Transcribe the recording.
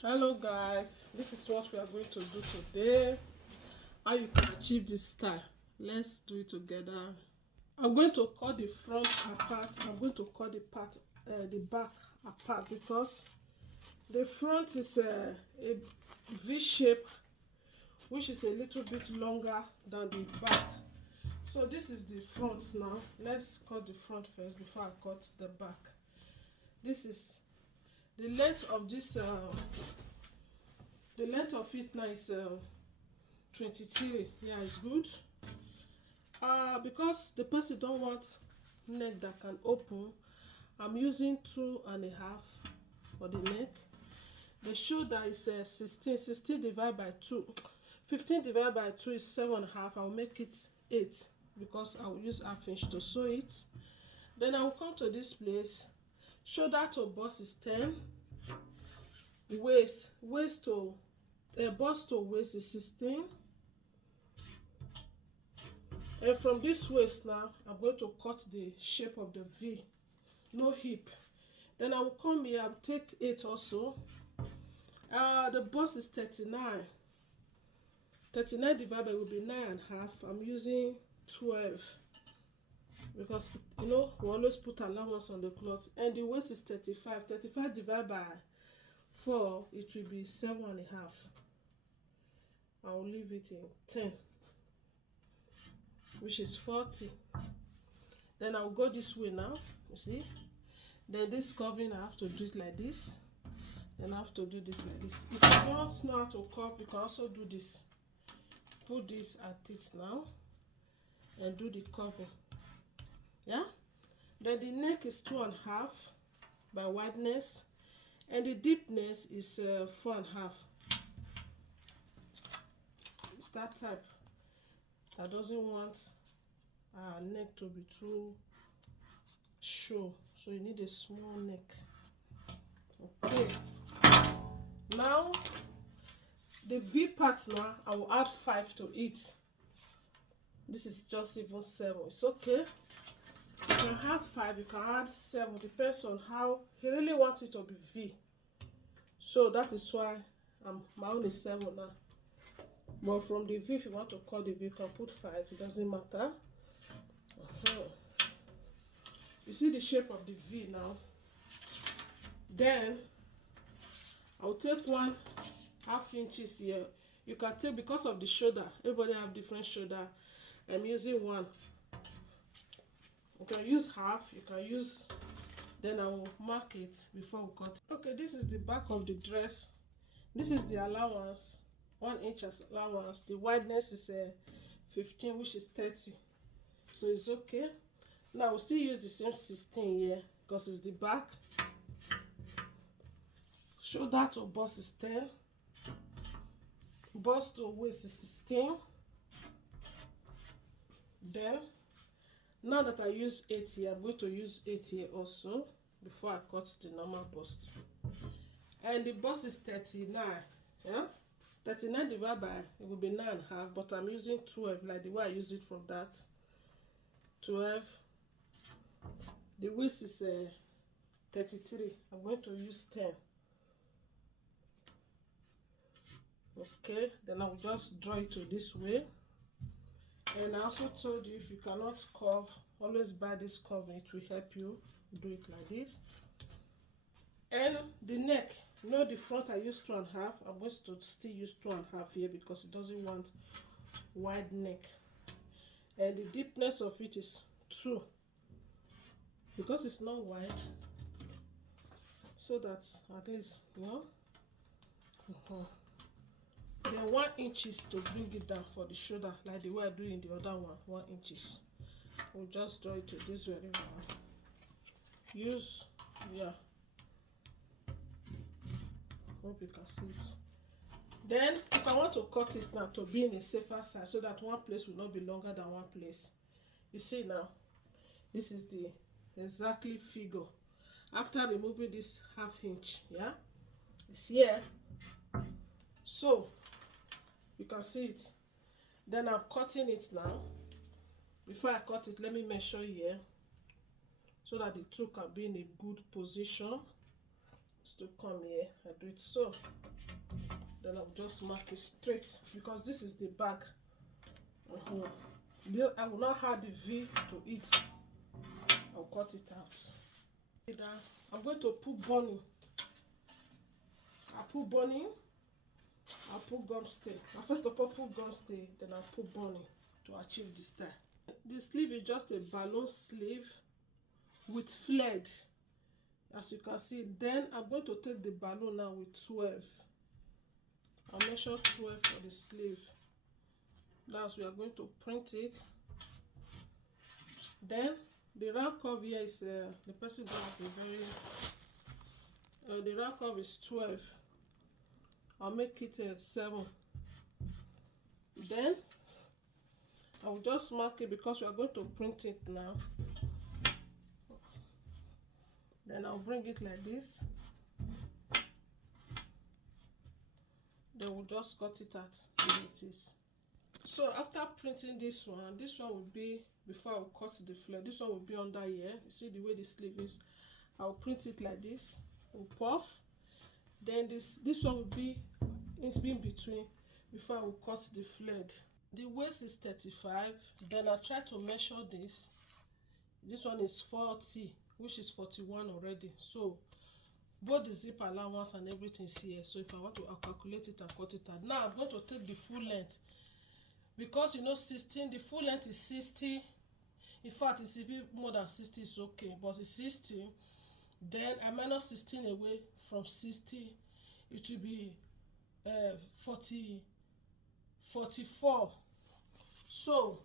Hello guys, this is what we are going to do today. How you can achieve this style. Let's do it together. I'm going to cut the front apart. I'm going to cut the back apart because the front is a V shape, which is a little bit longer than the back. So this is the front now. Let's cut the front first before I cut the back. This is the length of this. The length of it now is 23. Yeah, it's good. Because the person don't want neck that can open, I'm using 2.5 for the neck. The shoulder is 16 divided by 2. 15 divided by 2 is 7.5. I'll make it 8 because I will use half inch to sew it. Then I will come to this place. Shoulder to bust is 10. Bust to waist is 16. And from this waist now, I'm going to cut the shape of the V. No hip. Then I will come here and take 8 also. The bust is 39. 39 divided by will be 9.5. I'm using 12 because we always put allowance on the cloth. And the waist is 35. 35 divided by 4, it will be 7.5. I'll leave it in 10, which is 40. Then I'll go this way now, you see. Then this curving, I have to do it like this. Then I have to do this like this. If you don't know how to curve, you can also do this. Put this at it now and do the curving. Yeah. Then the neck is 2.5 by wideness, and the deepness is 4.5. It's that type that doesn't want our neck to be too show, so you need a small neck. Okay, now the V part now, I will add 5 to it. This is just even 7. It's okay. You can add 5, you can add 7, depends on how he really wants it to be V. So that is why my own is 7 now. But from the V, if you want to cut the V, you can put 5. It doesn't matter. You see the shape of the V now. Then I'll take 1/2 inches here. You can take, because of the shoulder, everybody have different shoulder. I'm using 1. You can use half, you can use, then I will mark it before we cut. Okay, this is the back of the dress. This is the allowance, 1 inch as allowance. The wideness is 15, which is 30. So it's okay. Now we'll still use the same 16 here because it's the back. Shoulder to bust is 10. Bust to waist is 16. Then, now that I use 8 here, I'm going to use 8 here also before I cut the normal bust. And the bust is 39. Yeah? 39 divided by, it will be 9.5, but I'm using 12 like the way I used it from that. 12. The waist is 33. I'm going to use 10. Okay, then I'll just draw it to this way. And I also told you, if you cannot curve, always buy this curve. It will help you do it like this. And the neck, the front I used 2.5. I'm going to still use 2.5 here because it doesn't want wide neck. And the deepness of it is 2 because it's not wide, so that at least Then 1 inch to bring it down for the shoulder, like the way I do in the other one. 1 inch. We'll just draw it to this very one. Use, yeah. Hope you can see it. Then, if I want to cut it now to be in a safer side, so that one place will not be longer than one place. You see now, this is the exactly figure. After removing this 1/2 inch, yeah, it's here. So you can see it. Then I'm cutting it now. Before I cut it, let me measure here so that the two can be in a good position. to come here. I do it so. Then I'll just mark it straight because this is the back. I will not add the V to it. I'll cut it out. I'm going to put bunny. I'll put bunny. I'll put gum stay. I first of all put gum stay, then I'll put bunny to achieve this style. The sleeve is just a balloon sleeve with flared, as you can see. Then I'm going to take the balloon now with 12. I'll measure 12 for the sleeve. That's we are going to print it. Then the round curve here is the person going to be very the round curve is 12. I'll make it 7. Then I will just mark it because we are going to print it now. Then I'll bring it like this. Then we'll just cut it out the way it is. So after printing this one will be, before I'll cut the flare, this one will be under here. You see the way the sleeve is. I'll print it like this. We'll puff. Then this one will be in between before I will cut the flared. The waist is 35. Then I try to measure this. This one is 40, which is 41 already. So both the zip allowance and everything is here. So if I want to, I'll calculate it and cut it out. Now I'm going to take the full length, because you know 16, the full length is 60. In fact, it's even more than 60 is okay, but it's 60. Then I minus 16 away from 60. It will be 44. So